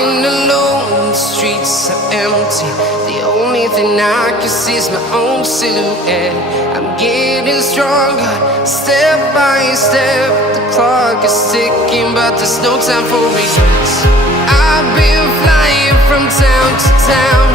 Walking alone, the streets are empty. The only thing I can see is my own silhouette. I'm getting stronger, step by step. The clock is ticking, but there's no time for regrets. I've been flying from town to town,